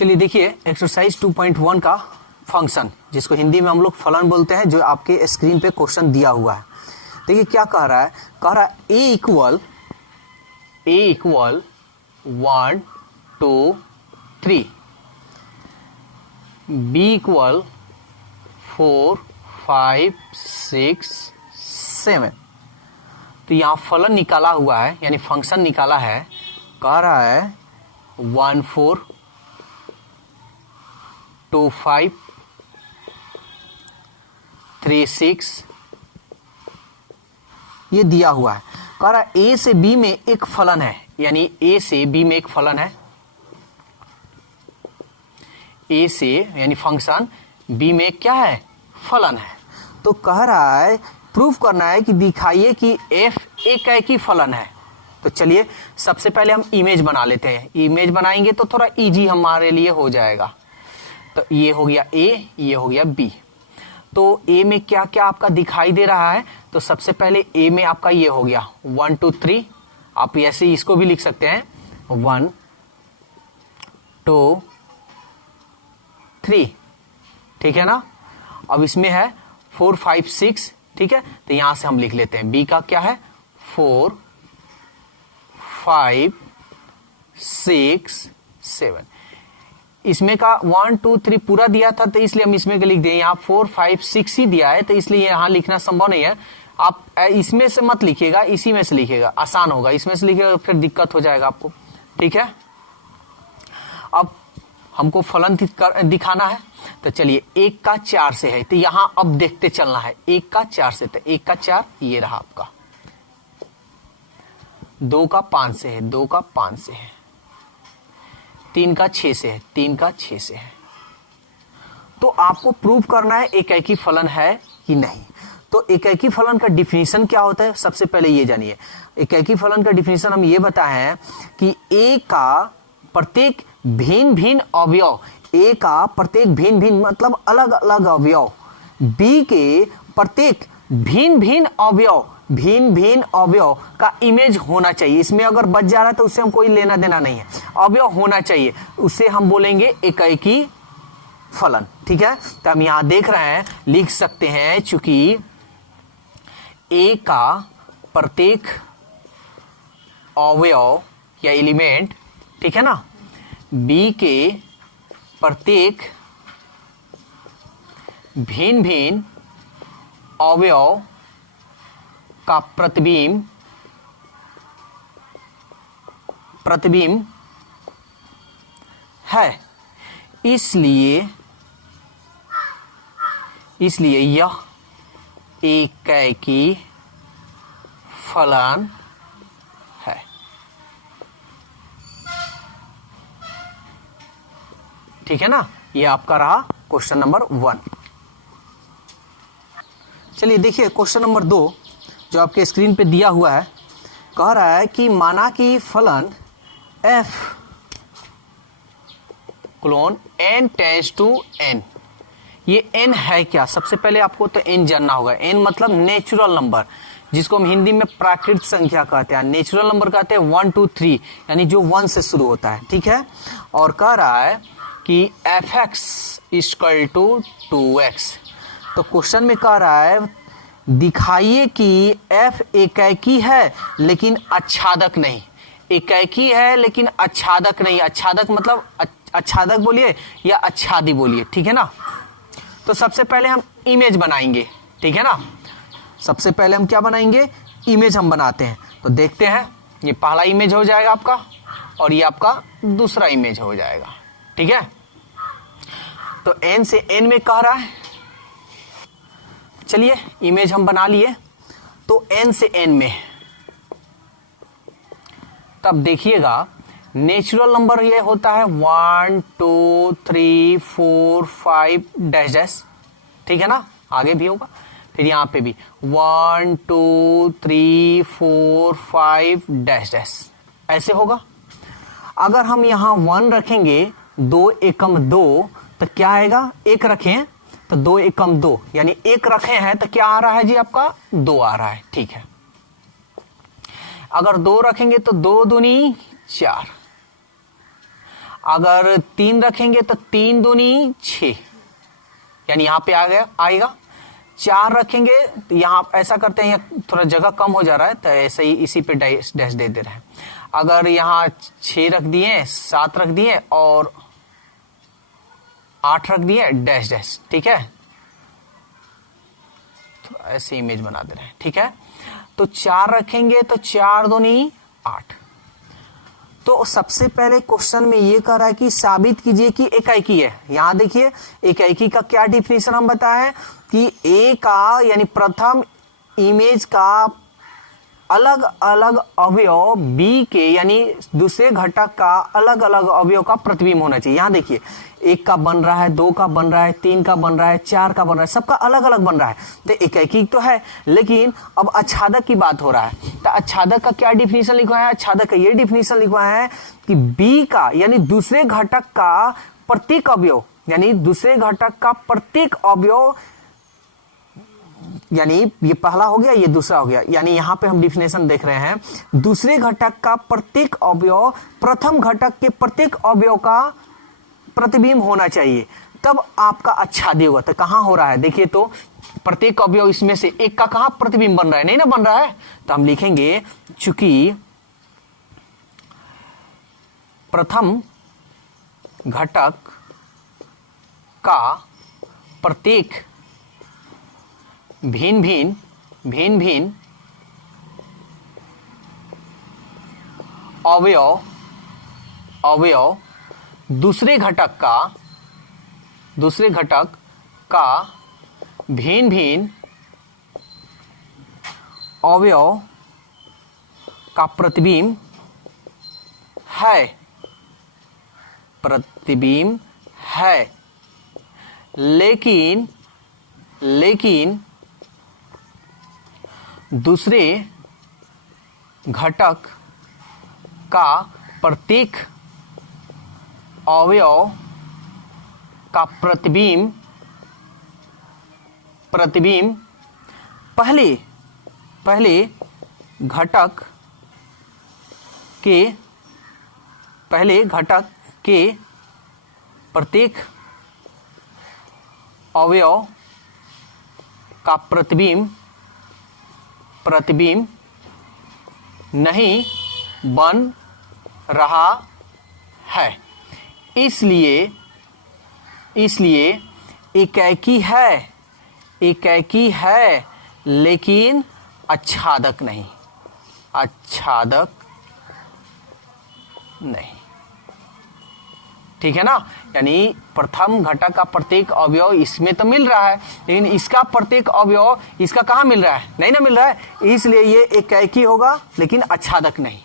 चलिए देखिए एक्सरसाइज 2.1 का फंक्शन, जिसको हिंदी में हम लोग फलन बोलते हैं, जो आपके स्क्रीन पे क्वेश्चन दिया हुआ है। देखिए क्या कह रहा है, ए इक्वल 1 2 3, बी इक्वल 4 5 6 7। तो यहाँ फलन निकाला हुआ है, यानी फंक्शन निकाला है। कह रहा है 1 4 2 5 3 6, ये दिया हुआ है। कह रहा है ए से बी में एक फलन है, यानी ए से बी में एक फलन है। ए से यानी फंक्शन, बी में क्या है, फलन है। तो कह रहा है प्रूफ करना है कि दिखाइए कि एफ एक ही फलन है। तो चलिए सबसे पहले हम इमेज बना लेते हैं। इमेज बनाएंगे तो थोड़ा इजी हमारे लिए हो जाएगा। तो ये हो गया ए, ये हो गया बी। तो ए में क्या क्या आपका दिखाई दे रहा है, तो सबसे पहले ए में आपका ये हो गया 1 2 3। आप ऐसे इसको भी लिख सकते हैं 1 2 3, ठीक है ना। अब इसमें है 4 5 6, ठीक है। तो यहां से हम लिख लेते हैं बी का क्या है 4 5 6 7। इसमें का 1 2 3 पूरा दिया था, तो इसलिए हम इसमें का लिख दें। यहाँ 4 5 6 ही दिया है, तो इसलिए यहाँ लिखना संभव नहीं है। आप इसमें से मत लिखिएगा, इसी में से लिखिएगा, आसान होगा। इसमें से लिखिएगा फिर दिक्कत हो जाएगा आपको, ठीक है। अब हमको फलन दिखाना है, तो चलिए 1 का 4 से है, तो यहां अब देखते चलना है 1 का 4 से। तो 1 का 4 ये रहा आपका। 2 का 5 से है, 2 का 5 से है। 3 का 6 से है, 3 का 6 से है। तो आपको प्रूव करना है एक फलन है कि नहीं। तो एक फलन का डिफिनीशन क्या होता है, सबसे पहले ये जानिए। एक फलन का डिफिनीशन हम ये बताए हैं कि ए का प्रत्येक भिन्न भिन्न अवयव, ए का प्रत्येक भिन्न भिन्न मतलब अलग अलग अवयव, बी के प्रत्येक भिन्न भिन्न अवयव का इमेज होना चाहिए। इसमें अगर बच जा रहा है तो उससे हम कोई लेना देना नहीं है, अवयव होना चाहिए, उससे हम बोलेंगे एकाएकी फलन, ठीक है। तो हम यहां देख रहे हैं, लिख सकते हैं, चूंकि ए का प्रत्येक अवयव या एलिमेंट, ठीक है ना, बी के प्रत्येक भिन्न भिन्न अवयव का प्रतिबिंब है, इसलिए यह एकाएकी फलन है। ठीक है ना, ये आपका रहा क्वेश्चन नंबर 1। चलिए देखिए क्वेश्चन नंबर 2 जो आपके स्क्रीन पे दिया हुआ है। कह रहा है कि माना कि फलन f क्लोन n टेंड्स टू n, ये n है क्या। सबसे पहले आपको तो n जानना होगा। n मतलब नेचुरल नंबर, जिसको हम हिंदी में प्राकृतिक संख्या कहते हैं। नेचुरल नंबर कहते हैं 1 2 3, यानी जो 1 से शुरू होता है, ठीक है। और कह रहा है कि fx इक्वल टू 2x। तो क्वेश्चन में कह रहा है दिखाइए कि f एकाएकी है लेकिन आच्छादक नहीं। एकाएकी है लेकिन आच्छादक नहीं। आच्छादक मतलब आच्छादक बोलिए या आच्छादी बोलिए, ठीक है ना। तो सबसे पहले हम इमेज बनाएंगे, ठीक है ना। सबसे पहले हम क्या बनाएंगे, इमेज हम बनाते हैं। तो देखते हैं, ये पहला इमेज हो जाएगा आपका और ये आपका दूसरा इमेज हो जाएगा, ठीक है। तो n से n में कह रहा है, चलिए इमेज हम बना लिए। तो n से n में, तब देखिएगा नेचुरल नंबर ये होता है 1 2 3 4 5 डैश डैश, ठीक है ना। आगे भी होगा, फिर यहाँ पे भी 1 2 3 4 5 डैश डैश, ऐसे होगा। अगर हम यहाँ 1 रखेंगे, 2 एकम 2, तो क्या आएगा, 1 रखें तो 2 एकम 2, यानी 1 रखे हैं तो क्या आ रहा है जी आपका 2 आ रहा है, ठीक है। अगर 2 रखेंगे तो 2 दूनी 4। अगर 3 रखेंगे तो 3 दूनी 6, यानी यहाँ पे आएगा। 4 रखेंगे तो यहाँ ऐसा करते हैं, यहाँ थोड़ा जगह कम हो जा रहा है तो ऐसे ही इसी पे डैश दे दे रहे हैं। अगर यहाँ 6 रख दिए, 7 रख दिए और 8 रख दिए, डैश डैश, ठीक है, तो ऐसे इमेज बना दे रहे हैं, ठीक है। तो 4 रखेंगे तो 4 दूनी 8। तो सबसे पहले क्वेश्चन में ये कह रहा है कि साबित कीजिए कि एकाएकी है। यहां देखिए एकाएकी का क्या डिफिनेशन हम बताएं कि ए का यानी प्रथम इमेज का अलग अलग अवयव बी के यानी दूसरे घटक का अलग अलग अवयव का प्रतिबिंब होना चाहिए। यहां देखिए 1 का बन रहा है, 2 का बन रहा है, 3 का बन रहा है, 4 का बन रहा है, सबका अलग अलग बन रहा है। तो एकाएकी तो है, लेकिन अब आच्छादक की बात हो रहा है। तो आच्छादक का क्या डिफिनेशन लिखवाया है? आच्छादक का ये डिफिनेशन लिखवाया है कि बी का यानी दूसरे घटक का प्रत्येक अवयव, यानी दूसरे घटक का प्रत्येक अवयव, यानी ये पहला हो गया, ये दूसरा हो गया। यानी यहां पे हम डिफिनेशन देख रहे हैं दूसरे घटक का प्रत्येक अवयव प्रथम घटक के प्रत्येक अवयव का प्रतिबिंब होना चाहिए, तब आपका आच्छाद्य होगा। तो कहां हो रहा है देखिए, तो प्रत्येक अवयव इसमें से एक का कहां प्रतिबिंब बन रहा है? नहीं ना बन रहा है। तो हम लिखेंगे चूंकि प्रथम घटक का प्रत्येक भिन्न भिन्न अवयव दूसरे घटक का भिन्न भिन्न अवयव का प्रतिबिंब है, लेकिन दूसरे घटक का प्रत्येक अवयव का प्रतिबिंब पहले घटक के प्रत्येक अवयव का प्रतिबिंब नहीं बन रहा है। इसलिए एकाएकी है लेकिन आच्छादक नहीं। ठीक है ना। यानी प्रथम घटक का प्रत्येक अवयव इसमें तो मिल रहा है, लेकिन इसका प्रत्येक अवयव इसका कहाँ मिल रहा है? नहीं ना मिल रहा है, इसलिए ये एकाएकी होगा लेकिन आच्छादक नहीं।